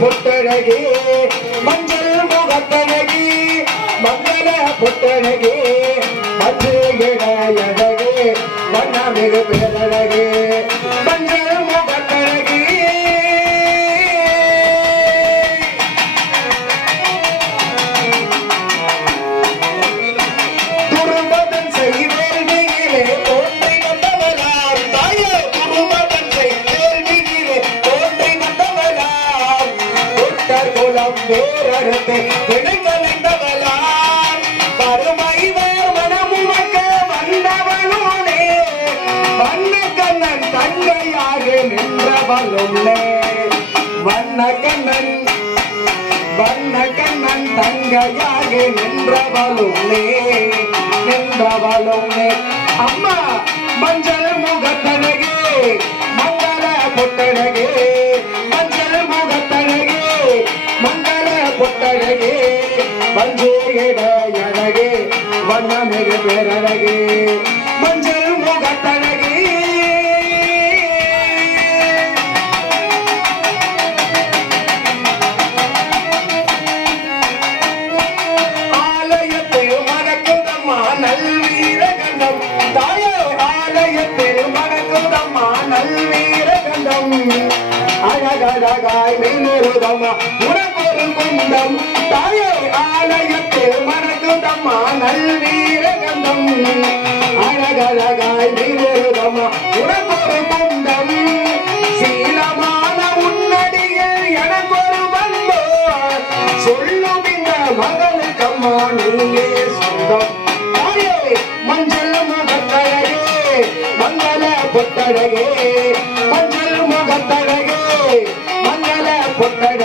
புத்தழகி மஞ்சள் முகத்தழகி மங்கள புட்டழகி மஞ்சு இடையழகி வண்ணமிகு பேரழகி குலம் வேறறுத்து விடுதலைந்தவளாம் பருமை வேர் மனமுமக்க வந்தவளோனே வண்ண கண்ணன் தங்கையாக நின்றவளுள்ளே வண்ண கண்ணன் வண்ண கண்ணன் தங்கையாக நின்றவளுள்ளே நின்றவளுள்ளே அம்மா மஞ்சள் முகத்தனகே மங்கள பொட்டனகே மஞ்சேடழகே வண்ணமிகு பேரழகே. மஞ்சள் முகத்தழகே. ஆலயத்தில் மணக்குதம்மா நல்வீரகண்டம் தாயோ ஆலயத்தில் மணக்குதம்மா நல்வீரகண்டம் அழகழகாய் மின்னிருதம்மா உனக்கொரு குண்டம் தாயே ஆலயத்தில் மணக்குதம்மா நல்வீரகந்தம். அழகழகாய் மின்னிருதம்மா உனக்கொரு குண்டம் சீலமான உன்னடியில் எனக்கொரு பண்போ. சொல்லும் இந்த மகளுக்கம்மா நீயே சொந்தம். தாயே மஞ்சள் மகத்தழகே மங்கள பொத்தழகே மஞ்சள்